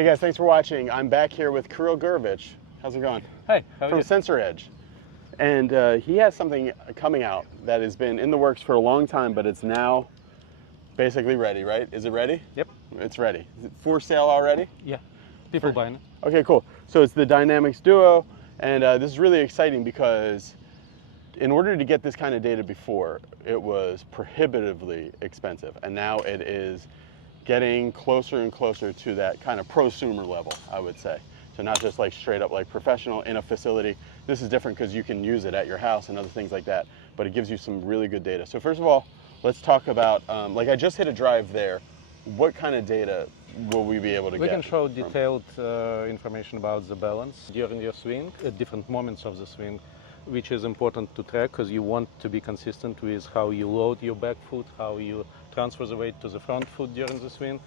Hey guys, thanks for watching. I'm back here with Kirill Gurevich. How's it going? Hey, how are From you? Sensor Edge. And he has something coming out that has been in the works for a long time, but it's now basically ready, right? Is it ready? Yep. It's ready. Is it for sale already? Yeah, people buying it. Okay, cool. So it's the Dynamics Duo, and this is really exciting because in order to get this kind of data before, it was prohibitively expensive, and now it is getting closer and closer to that kind of prosumer level, I would say. So not just like straight up like professional in a facility. This is different because you can use it at your house and other things like that, but it gives you some really good data. So first of all, let's talk about, like I just hit a drive there. What kind of data will we be able to get? We can show detailed information about the balance during your swing, at different moments of the swing, which is important to track because you want to be consistent with how you load your back foot, how you transfer the weight to the front foot during the swing,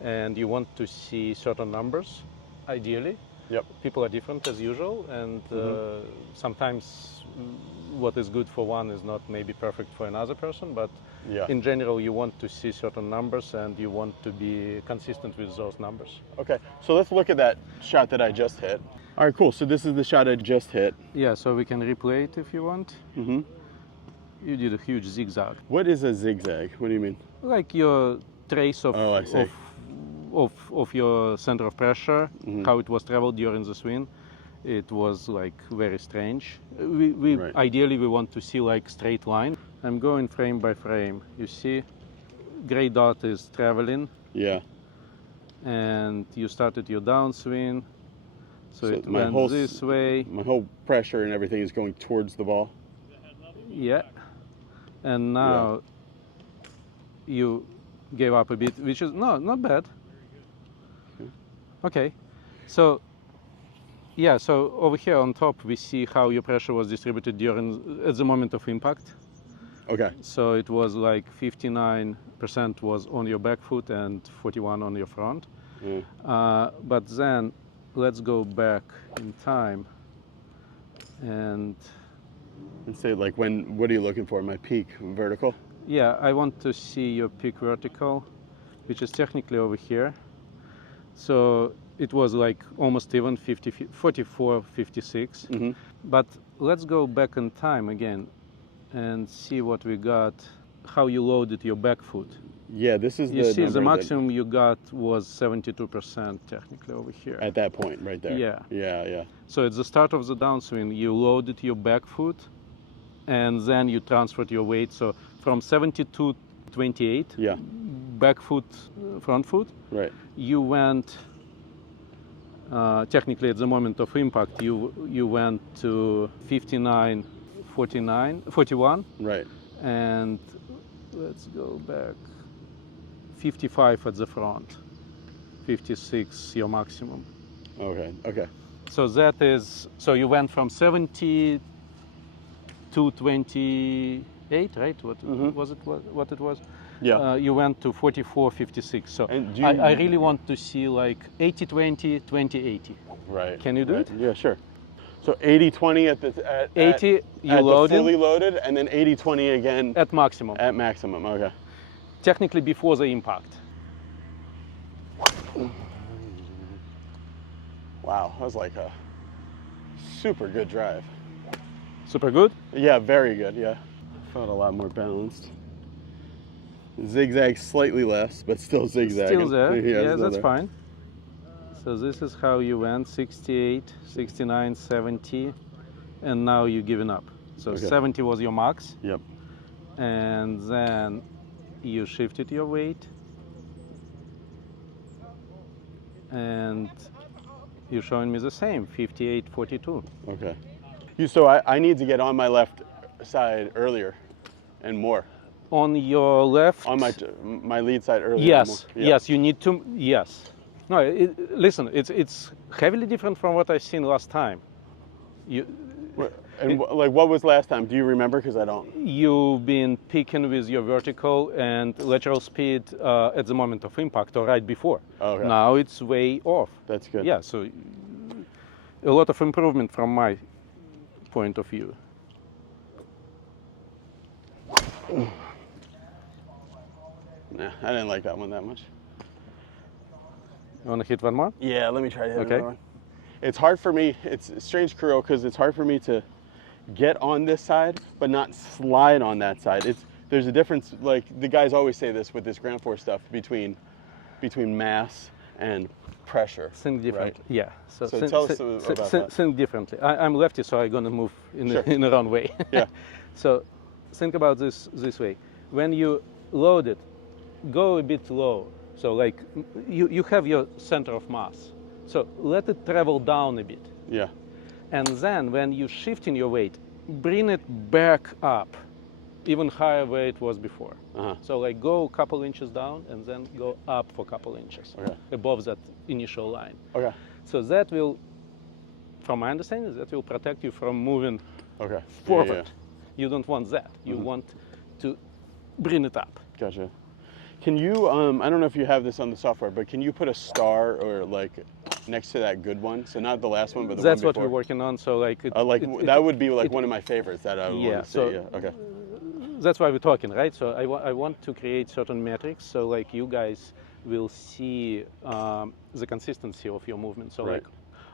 and you want to see certain numbers, ideally. Yep. People are different as usual, and sometimes what is good for one is not maybe perfect for another person, but Yeah. in general you want to see certain numbers and you want to be consistent with those numbers. Okay, so let's look at that shot that I just hit. All right, cool. So this is the shot I just hit. Yeah, so we can replay it if you want. Mm-hmm. You did a huge zigzag. What is a zigzag? What do you mean? Like your trace of, Oh, I see. of your center of pressure, Mhm. how it was traveled during the swing. It was like very strange. We Right. Ideally we want to see like straight line. I'm going frame by frame. You see, gray dot is traveling, Yeah. and you started your downswing. So it my went whole this way. My whole pressure and everything is going towards the ball. Yeah. And now you gave up a bit, which is not bad. Okay. So yeah, so over here on top we see how your pressure was distributed at the moment of impact. Okay. So it was like 59% was on your back foot and 41 on your front. But then let's go back in time and say like what are you looking for? My peak vertical? yeah, I want to see your peak vertical, which is technically over here. So it was like almost even 44, 56. Mm-hmm. But let's go back in time again and see what we got, how you loaded your back foot. Yeah, this is You see the number maximum you got was 72% technically over here. at that point right there. Yeah. Yeah. So at the start of the downswing, you loaded your back foot and then you transferred your weight. So from 72 to 28, Yeah. back foot, front foot, Right. you went, technically at the moment of impact, you went to 59, 49, 41. Right. And let's go back, 55 at the front, 56 your maximum. Okay. So that is, so you went from 70 to 28, right? What was it? What it was? Yeah. You went to 44, 56. So And do you- I really want to see like 80, 20, 20, 80. Right. Can you do it? Yeah, sure. So 80-20 at the 80 you at load the fully in loaded, and then 80-20 again at maximum. at maximum. Okay. Technically before the impact. Wow, that was like a super good drive. Super good? Yeah, very good. Yeah, felt a lot more balanced. Zigzag slightly less, but still zigzagging. Still there. Yeah, Yeah, still that's there. fine. So this is how you went, 68, 69, 70, and now you're giving up. So Okay. 70 was your max, Yep. and then you shifted your weight, and you're showing me the same, 58, 42. Okay. So I need to get on my left side earlier and more. On your left? On my lead side earlier. Yes, and more. Yeah. yes, you need to, yes. No, listen, it's heavily different from what I've seen last time. What was last time? Do you remember? Because I don't. You've been picking with your vertical and lateral speed at the moment of impact or right before. Okay. Now it's way off. That's good. Yeah, so a lot of improvement from my point of view. Nah, I didn't like that one that much. You want to hit one more? Yeah, let me try to hit Okay. another one. It's hard for me, it's a strange, Kirill, because it's hard for me to get on this side, but not slide on that side. There's a difference, like the guys always say this with this ground force stuff, between mass and pressure. Think differently. Right? Yeah. So tell us about that. Think differently. I'm lefty, so I'm gonna move in Sure. in the wrong way. Yeah. So think about this way. When you load it, go a bit low. So like you have your center of mass. So let it travel down a bit. Yeah. And then when you shift in your weight, bring it back up, even higher where it was before. Uh-huh. So like go a couple inches down and then go up for a couple inches Okay. above that initial line. Okay. So that will, from my understanding, that will protect you from moving Okay. forward. Yeah. You don't want that. You want to bring it up. Gotcha. Can you, I don't know if you have this on the software, but can you put a star or like next to that good one? So not the last one, but the That's one what before. we're working on. So like, that would be like one of my favorites that I would Yeah, want to see. so- Yeah. Okay. that's why we're talking, right? So I want to create certain metrics. So like you guys will see the consistency of your movement. So Right. like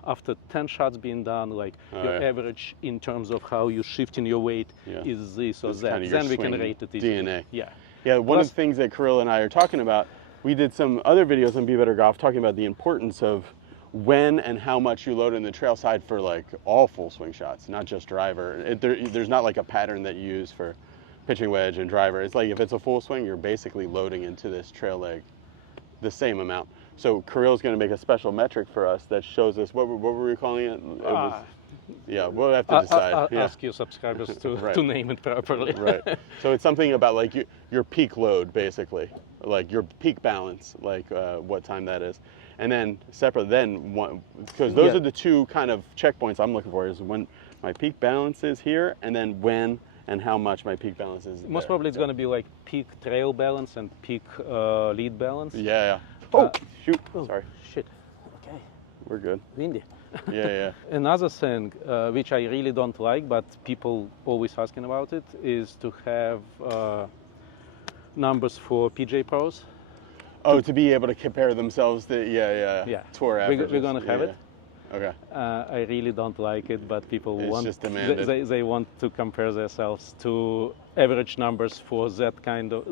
after 10 shots being done, like Oh, your yeah. average in terms of how you shift in your weight Yeah. is this or It's that. kinda your Then we can swing rate it easily. DNA. Yeah. Yeah, one Plus- of the things that Kirill and I are talking about, we did some other videos on Be Better Golf talking about the importance of when and how much you load in the trail side for like all full swing shots, not just driver. There's not like a pattern that you use for pitching wedge and driver. It's like if it's a full swing, you're basically loading into this trail leg the same amount. So Kirill's going to make a special metric for us that shows us, what were we calling it? Yeah, we'll have to decide. Yeah. Ask your subscribers to, Right. to name it properly. Right. So it's something about like your peak load, basically, like your peak balance, like what time that is, and then separate. Then one, because those Yeah. are the two kind of checkpoints I'm looking for, is when my peak balance is here, and then when and how much my peak balance is. Most there. probably it's going to be like peak trail balance and peak lead balance. Yeah. Yeah. Oh, shoot. Sorry. Shit. Okay. We're good. Windy. Yeah. Yeah. Another thing which I really don't like, but people always asking about it, is to have numbers for PJ pros. Oh, to be able to compare themselves to Yeah. tour We're averages. gonna have it. Okay. I really don't like it, but people It's want just demanded. they want to compare themselves to average numbers for that kind of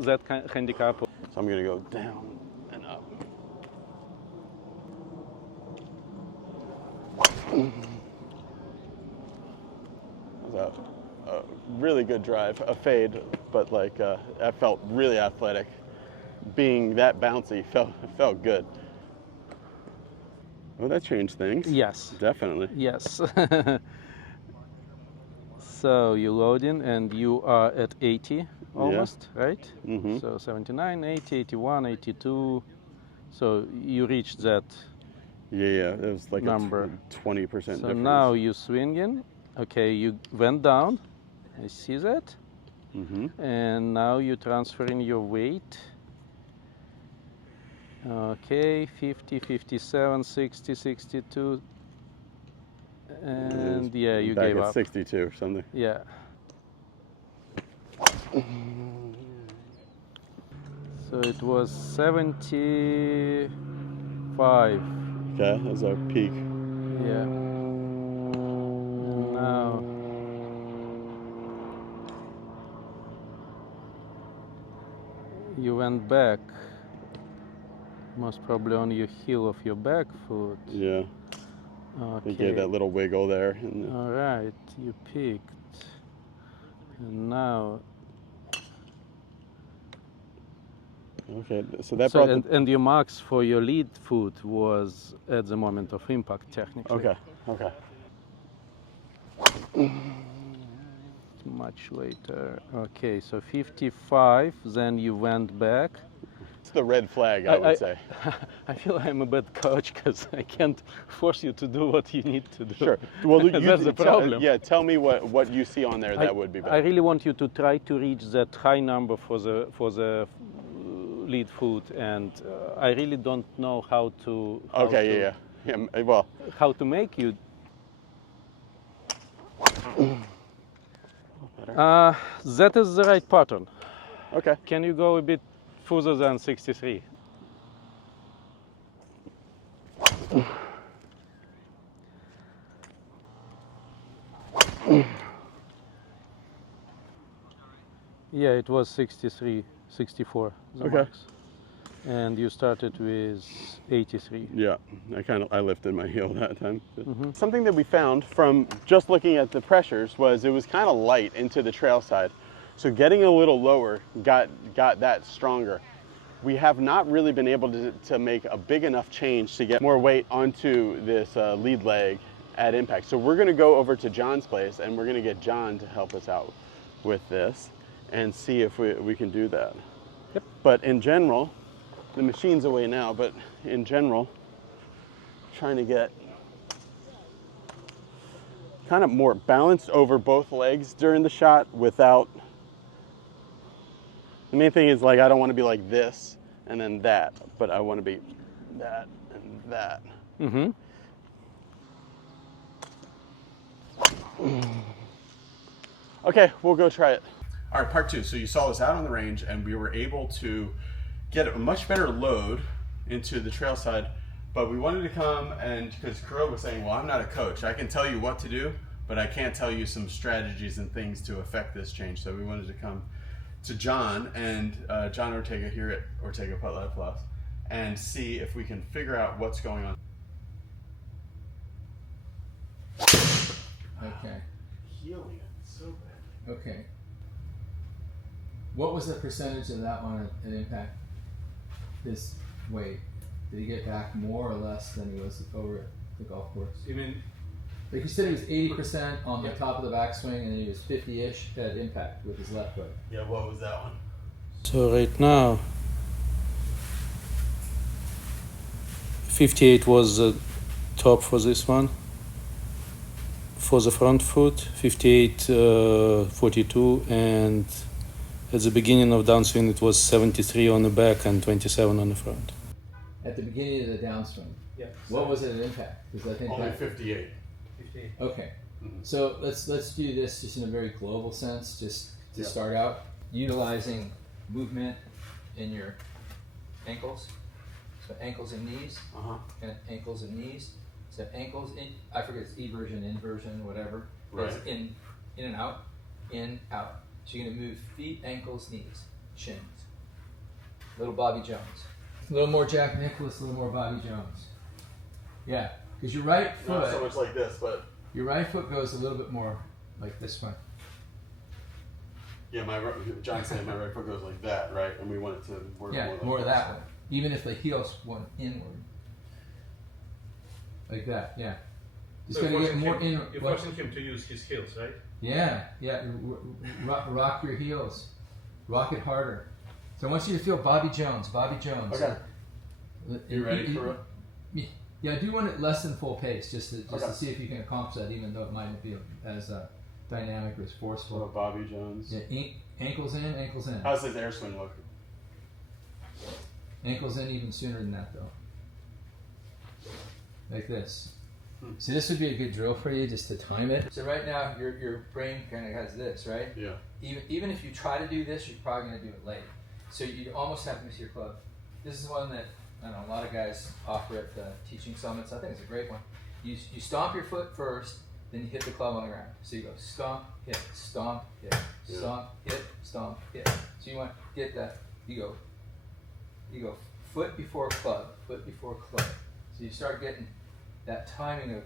handicap. So I'm gonna go down and up. That was a really good drive, a fade, but like that felt really athletic. Being that bouncy felt good. Well, that changed things. Yes. Definitely. Yes. So you load in and you are at 80 almost, right? Mhm. So 79, 80, 81, 82. So you reached that. Yeah. It was like Number. a 20% So difference. now you swinging. Okay, you went down. I see that. Mhm. And now you transferring your weight. Okay, 50, 57, 60, 62. And yeah, you back gave at up. 62 or something. Yeah. So it was 75. Okay, that's our peak. Yeah. Now you went back, most probably on your heel of your back foot. Yeah. Okay. You gave that little wiggle there. And All right, you picked. And now, okay, so that brought and your marks for your lead foot was at the moment of impact, technically. Okay. Okay. Much later. Okay, so 55. Then you went back. It's the red flag, I would say. I feel I'm a bad coach because I can't force you to do what you need to do. Sure. Well, That's the problem. Yeah, tell me what you see on there that would be better. I really want you to try to reach that high number for the lead foot, and I really don't know how to. Okay. Yeah. Well. How to make you. That is the right pattern. Okay. Can you go a bit further than 63? Yeah, it was 63, 64, the Okay. max. And you started with 83. Yeah, I lifted my heel that time. Something that we found from just looking at the pressures was it was kind of light into the trail side. So getting a little lower got that stronger. We have not really been able to make a big enough change to get more weight onto this lead leg at impact. So we're gonna go over to John's place and we're gonna get John to help us out with this and see if we can do that. Yep. But in general, the machine's away now, but in general, trying to get kind of more balanced over both legs during the shot without, the main thing is like, I don't want to be like this and then that, but I want to be that and that. Mm-hmm. Okay, we'll go try it. All right, part two. So you saw us out on the range and we were able to get a much better load into the trail side, but we wanted to come and, because Kirill was saying, well, I'm not a coach. I can tell you what to do, but I can't tell you some strategies and things to affect this change. So we wanted to come to John and John Ortega here at Ortega Putt Lab Plus and see if we can figure out what's going on. Okay. Healing it so bad. Okay. What was the percentage of that one at impact? His weight. Did he get back more or less than he was over at the golf course? You mean? Like you said, he was 80% on the top of the backswing, and he was 50-ish at impact with his left foot. Yeah, what was that one? So right now, 58 was the top for this one. For the front foot, 58, 42, and at the beginning of downswing it was 73 on the back and 27 on the front. At the beginning of the downswing. Yeah. What was it at impact? Because I think Only that, 58. 58. okay. Mhm. So let's do this just in a very global sense, just to Yeah. start out. Utilizing movement in your ankles. So ankles and knees, Uh-huh. and ankles and knees. So ankles in, I forget it's eversion, inversion, whatever. Right. It's in and out, in, out. So you're gonna move feet, ankles, knees, shins. Little Bobby Jones. A little more Jack Nicklaus, a little more Bobby Jones. Yeah, because your right foot, Not so much like this, but your right foot goes a little bit more like this one. yeah, John's saying my right foot goes like that, right? And we want it to work Yeah, more like more this. that way. Even if the heels went inward. Like that, yeah. Just So gotta get more in. you're what- forcing him to use his heels, right? Yeah, yeah. Rock your heels. Rock it harder. So I want you to feel Bobby Jones. Bobby Jones. Okay. You ready for it? Yeah, I do want it less than full pace, just to Okay. see if you can accomplish that, even though it might not be as dynamic or as Little forceful. Bobby Jones. Yeah, ankles in, ankles in. How's his air swing look? Ankles in even sooner than that, though. Like this. Hmm. So this would be a good drill for you, just to time it. So right now, your brain kind of has this, right? Yeah. Even if you try to do this, you're probably going to do it late. So you almost have to miss your club. This is one that I don't know, a lot of guys offer at teaching summits. I think it's a great one. You stomp your foot first, then you hit the club on the ground. So you go stomp, hit, stomp, hit, Yeah. stomp, hit, stomp, hit. So you want to get that. You go foot before club, foot before club. So you start getting that timing of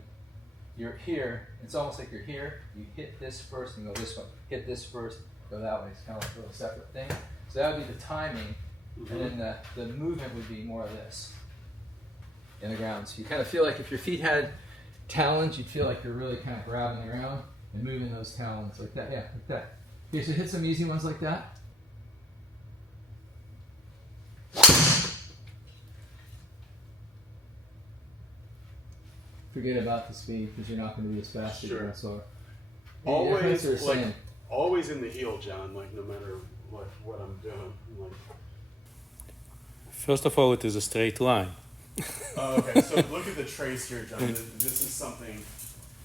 you're here. It's almost like you're here. You hit this first and go this way. Hit this first, go that way. It's kind of like a little separate thing. So that would be the timing, and then the movement would be more of this in the ground. So you kind of feel like if your feet had talons, you'd feel like you're really kind of grabbing the ground and moving those talons like that. Yeah, like that. Okay, so hit some easy ones like that. Forget about the speed because you're not going to be as fast as Sure. you're slower. Always, that's what they're like, saying. always in the heel, John. Like no matter what I'm doing. Like, First of all, it is a straight line. oh, okay. So look at the trace here, John. This is something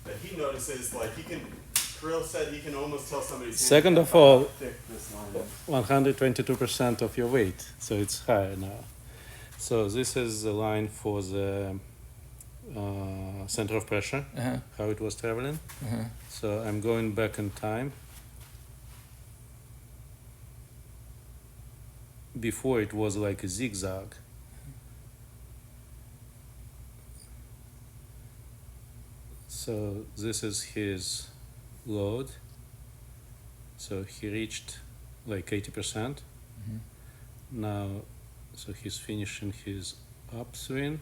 that he notices. Like he can. Kirill said he can almost tell somebody's hand Second by of all, how thick this line is. 122% of your weight, so it's higher now. So this is the line for the center of pressure, how it was traveling. So I'm going back in time. Before it was like a zigzag. So this is his load. So he reached like 80%. Now, so he's finishing his upswing.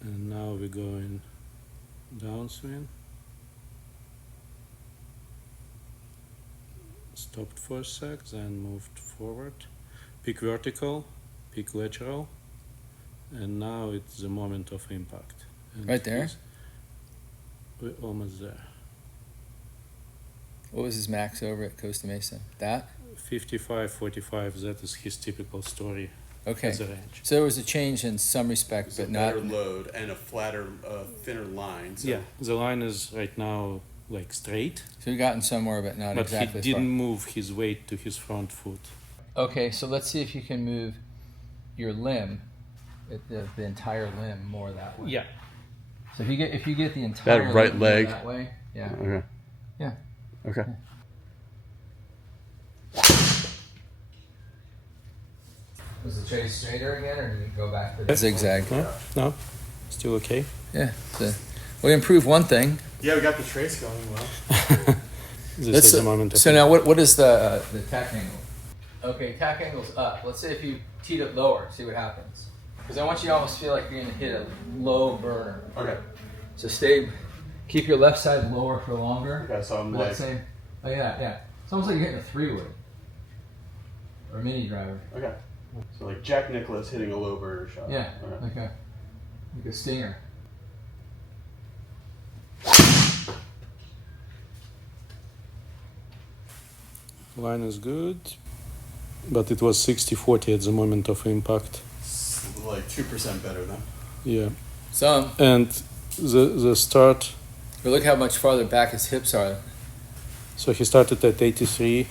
And now we're going downswing. Stopped for a sec, then moved forward. Peak vertical, peak lateral. And now it's the moment of impact. And Right there? We're almost there. What was his max over at Costa Mesa? That? 55-45, that is his typical story Okay. as a range. So there was a change in some respect, It's but a not. better load and a flatter, thinner line. So. Yeah, the line is right now like straight, So he gotten somewhere, but not but exactly. he didn't move his weight to his front foot. Okay, so let's see if you can move your limb, the entire limb, more that way. Yeah. So if you get the entire That right limb more leg. that way, yeah. Okay. Yeah. Okay. Was the trace straighter again, or did you go back to the zigzag? No, still okay. Yeah. We improved one thing. Yeah, we got the trace going well. This is the moment of So now, what is the tack angle? Okay, tack angle's up. Let's say if you teed it lower, see what happens. Because I want you to almost feel like you're going to hit a low burner. Okay. So keep your left side lower for longer. Okay, so I'm Let's say, oh yeah. It's almost like you're hitting a 3-wood or a mini driver. Okay. So like Jack Nicklaus hitting a low burner shot. Yeah, Okay. like a stinger. Line is good, but it was 60-40 at the moment of impact. It's like 2% better then. Yeah. Some. And the start, But look how much farther back his hips are. so he started at 83.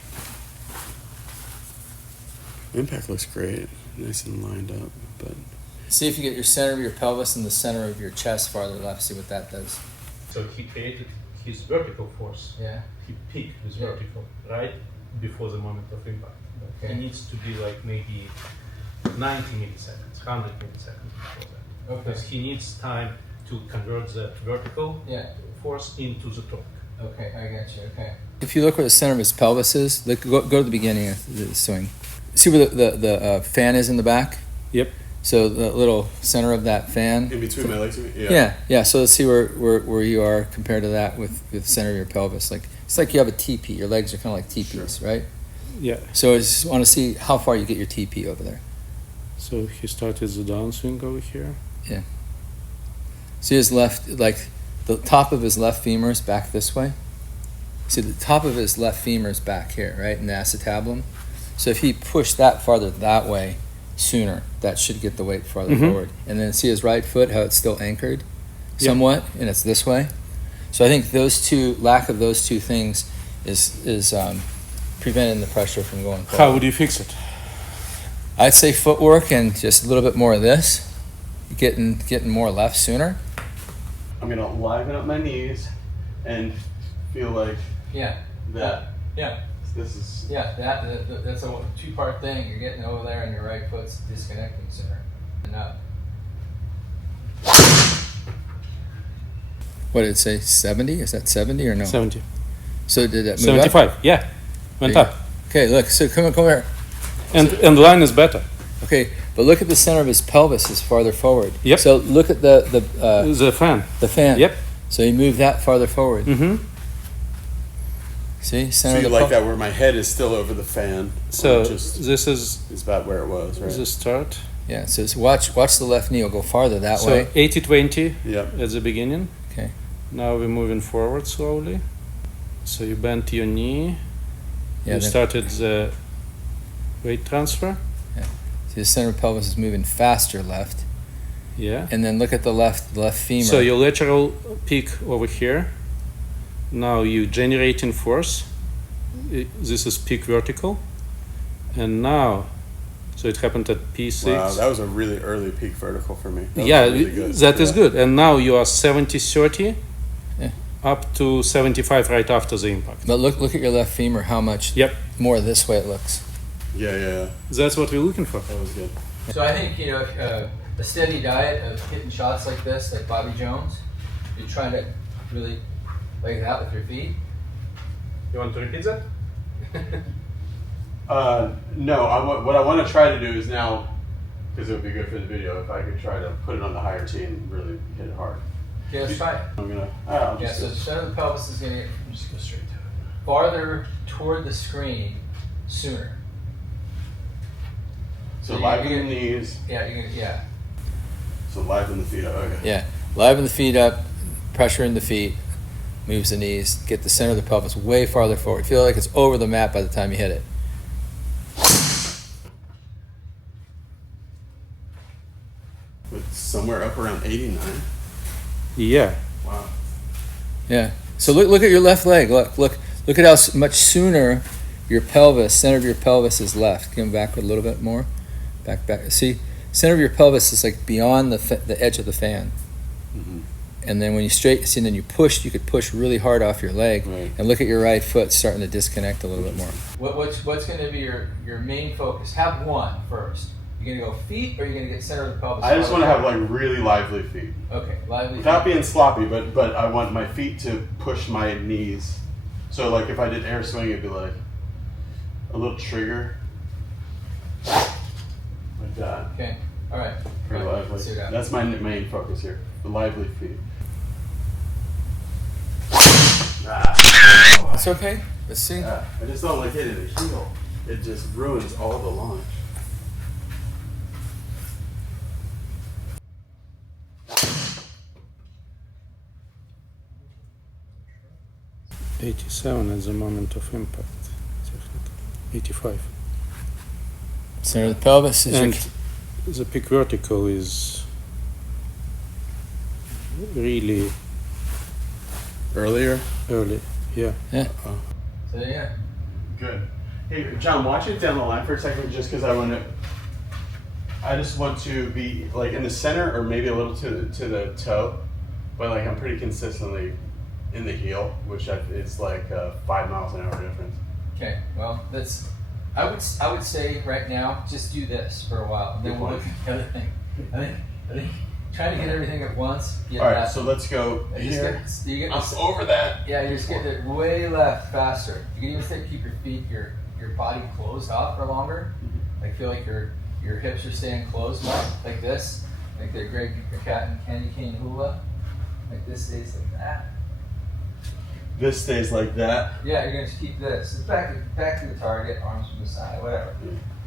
Impact looks great, nice and lined up, but See if you get your center of your pelvis and the center of your chest farther left. See what that does. So he created his vertical force. Yeah. He peaked with Yeah. vertical right before the moment of impact. Okay. He needs to be like maybe 90 milliseconds, 100 milliseconds before that. Okay. Because he needs time to convert that vertical Yeah. force into the torque. Okay, I got you. Okay. If you look where the center of his pelvis is, go to the beginning of the swing. See where the fan is in the back? Yep. So the little center of that fan. in between my legs. Yeah. Yeah. So let's see where you are compared to that with the center of your pelvis. Like it's like you have a teepee. Your legs are kind of like teepees, right? Yeah. So I just want to see how far you get your teepee over there. So he started the downswing over here. See his left, like the top of his left femur is back this way. See the top of his left femur is back here, right, in the acetabulum. So if he pushed that farther that way sooner, that should get the weight farther forward. And then see his right foot, how it's still anchored somewhat, and it's this way. So I think lack of those two things is preventing the pressure from going forward. How would you fix it? I'd say footwork and just a little bit more of this, getting more left sooner. I'm gonna liven up my knees and feel like that. This is That's a two-part thing. You're getting over there, and your right foot's disconnecting sooner. And up. What did it say? 70? Is that 70 or no? 70. So did that move 75. up? Yeah. Went There you up. Okay, look. So come here. And the line is better. Okay, but look at the center of his pelvis is farther forward. Yep. So look at the The fan. Yep. So you move that farther forward. Mm-hmm. See, so center you of the like that where my head is still over the fan. So just this is about where it was, right? the start. Yeah. So watch the left knee will go farther that So way. 80-20 Yep. at the beginning. Okay. Now we're moving forward slowly. So you bent your knee. Yeah. You then- started the weight transfer. See, the center of pelvis is moving faster left, Yeah. and then look at the left femur. So your lateral peak over here. Now you generating force. This is peak vertical. And now So it happened at P6. Wow, that was a really early peak vertical for me. That Yeah, was really good. that is Yeah. good. And now you are 70-30 Yeah. up to 75 right after the impact. But look at your left femur, how much Yep, more this way it looks. Yeah. that's what we're looking for. That was good. So I think, a steady diet of hitting shots like this, like Bobby Jones, you're trying to really like that with your feet. You want to repeat that? No, what I want to try to do is now, because it would be good for the video, if I could try to put it on the higher tee and really hit it hard. Yeah, let's try it. I'm gonna. I'll Yeah, just so the center of the pelvis is going to just go straight to it. Farther toward the screen sooner. so you're liven the gonna- knees. Yeah, you're gonna, yeah. So liven the feet. Okay. Yeah, liven the feet up, pressure in the feet, moves the knees, get the center of the pelvis way farther forward. Feel like it's over the mat by the time you hit it. With somewhere up around 89. Yeah. Wow. Yeah. So look at your left leg. Look at how much sooner your pelvis, center of your pelvis is left. Come back a little bit more. Back. See, center of your pelvis is like beyond the edge of the fan. Mhm. And then when you see, then you could push really hard off your leg. Right. And look at your right foot starting to disconnect a little bit more. What's going to be your main focus? Have one first. You're going to go feet, or you're going to get center of the pelvis? I just want to have like really lively feet, Okay, lively. without feet. being sloppy, but I want my feet to push my knees. So like if I did air swing, it'd be like a little trigger, like that. Okay, all right. Pretty All right, lively. let's see what happens. That's my main focus here. The lively feet. It's okay. Let's see. Yeah, I just don't like hitting the heel. It just ruins all the launch. .87 at the moment of impact. 85. Center of the pelvis is And your, the peak vertical is really Earlier? early. Yeah. So yeah. Good. Hey, John, watch it down the line for a second, just because I just want to be like in the center or maybe a little to the toe, but like I'm pretty consistently in the heel, which is like 5 miles an hour difference. Okay. Well, I would say right now just do this for a while, and then Good we'll point. look at the other thing. I think trying to get everything at once. All right, so let's go you here. get I'm over that. yeah, you're just getting it way left faster. You can even say keep your feet, your body closed off for longer. Like feel like your hips are staying closed off, like this, like the Greg Cat and Candy Cane hula. Like this stays like that. This stays like that. Yeah, you're gonna just keep this. It's back to the target, arms from the side, whatever.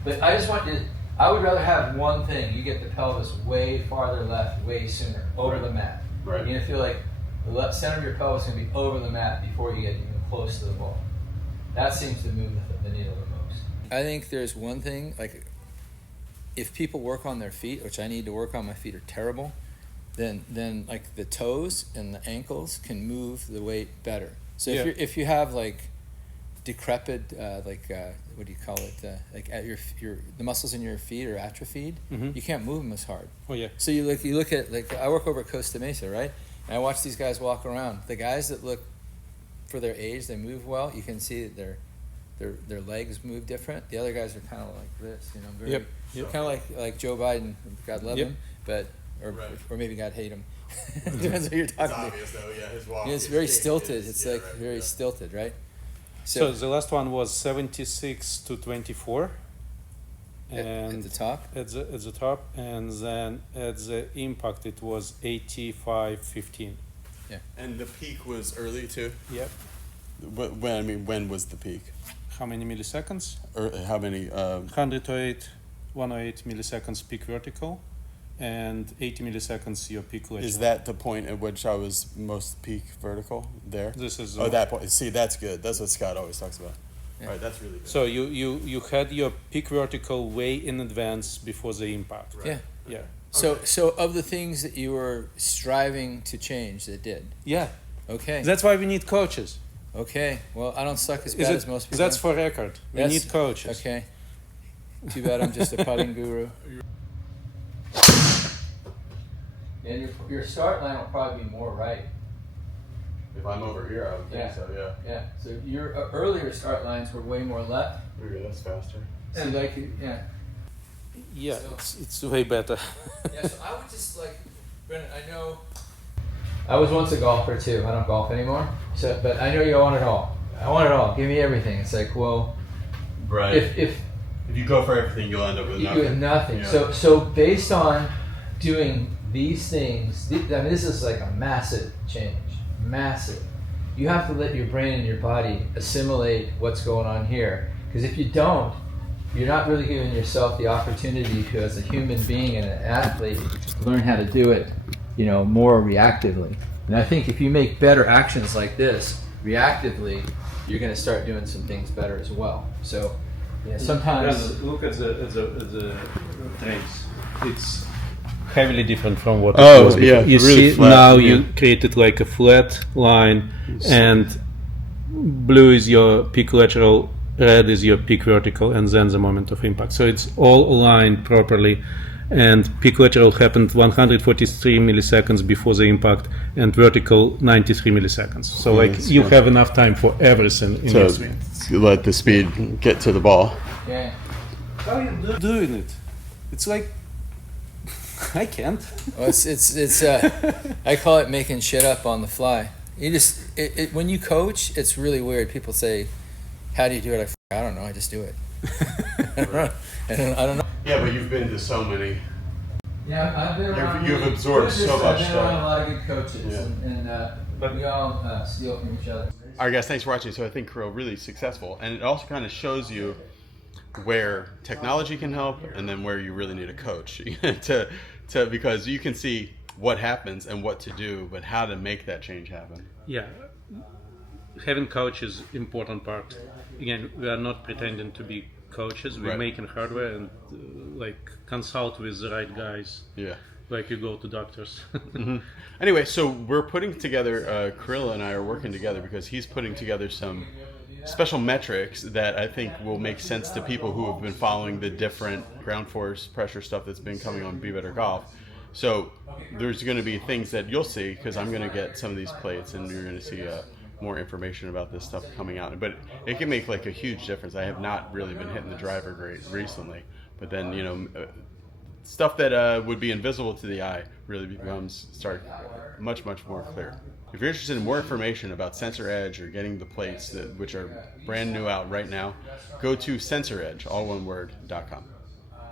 But I just want you. I would rather have one thing. You get the pelvis way farther left, way sooner, over the mat. Right. You're gonna feel like the left center of your pelvis is gonna be over the mat before you get even close to the ball. That seems to move the needle the most. I think there's one thing, like if people work on their feet, which I need to work on, my feet are terrible, then like the toes and the ankles can move the weight better. So Yeah. if you have like decrepit, what do you call it? Like at the muscles in your feet are atrophied, Mhm. you can't move them as hard. Oh yeah. So you look at like I work over at Costa Mesa, right? And I watch these guys walk around. The guys that look for their age, they move well. You can see that their legs move different. The other guys are kind of like this, very Yep, yep. kind of like Joe Biden. God love Yep. him, but Right. or maybe God hate him. Depends who you're talking to. though, yeah. His walk. Yeah, it's very stilted. It's like very stilted, right? So the last one was 76-24, at and the top. at the top, and then at the impact it was 85-15. And the peak was early too. Yep. When was the peak? How many milliseconds? Or how many? 108 milliseconds peak vertical, and 80 milliseconds your peak lateral. Is that the point at which I was most peak vertical there? This is Oh, that point. See, that's good. That's what Scott always talks about. Yeah. All right, that's really good. So you had your peak vertical way in advance before the impact. Right. Yeah. Yeah. So of the things that you were striving to change, that did. Yeah. Okay. That's why we need coaches. Okay. Well, I don't suck as bad as most people. That's for record. We That's- need coaches. Okay. Too bad I'm just a putting guru. And your start line will probably be more right. If I'm over here, I would think Yeah. so, yeah. Yeah. So your earlier start lines were way more left. Maybe that's faster. So like, yeah. Yeah, So- it's way better. Yeah, so I would just like, Brennan, I know. I was once a golfer too. I don't golf anymore. So, but I know you want it all. I want it all. Give me everything. It's like, well, Right. if If you go for everything, you'll end up with you nothing. have nothing. Yeah. So based on doing these things, I mean, this is like a massive change. Massive. You have to let your brain and your body assimilate what's going on here. Because if you don't, you're not really giving yourself the opportunity to, as a human being and an athlete, learn how to do it, more reactively. And I think if you make better actions like this reactively, you're going to start doing some things better as well. So, yeah, sometimes. Look at the trace. It's heavily different from what Oh, it was before. yeah, You really see flat, now yeah. you created like a flat line, and blue is your peak lateral, red is your peak vertical, and then the moment of impact. So it's all aligned properly, and peak lateral happened 143 milliseconds before the impact, and vertical 93 milliseconds. So like that's you good. have enough time for everything in your swing. To let the speed get to the ball. Yeah. How are you doing it? It's like I can't. Well, it's I call it making shit up on the fly. You just when you coach, it's really weird. People say, "How do you do it?" I don't know. I just do it. I don't know. Yeah, but you've been to so many. Yeah, I've been around. You've absorbed so much I've been stuff. around a lot of good coaches, Yeah. but we all steal from each other. All right, guys, thanks for watching. So I think Krill really successful, and it also kind of shows you where technology can help, and then where you really need a coach to because you can see what happens and what to do, but how to make that change happen. Yeah, having coach is important part. Again, we are not pretending to be coaches. We're Right. making hardware and like consult with the right guys. Yeah. Like you go to doctors. Anyway, so we're putting together, Krill and I are working together because he's putting together some special metrics that I think will make sense to people who have been following the different ground force pressure stuff that's been coming on Be Better Golf. So there's going to be things that you'll see because I'm going to get some of these plates and you're going to see more information about this stuff coming out. But it can make like a huge difference. I have not really been hitting the driver great recently, but then stuff that would be invisible to the eye really start much more clear. If you're interested in more information about Sensor Edge or getting the plates which are brand new out right now, go to sensoredge, all one word, .com.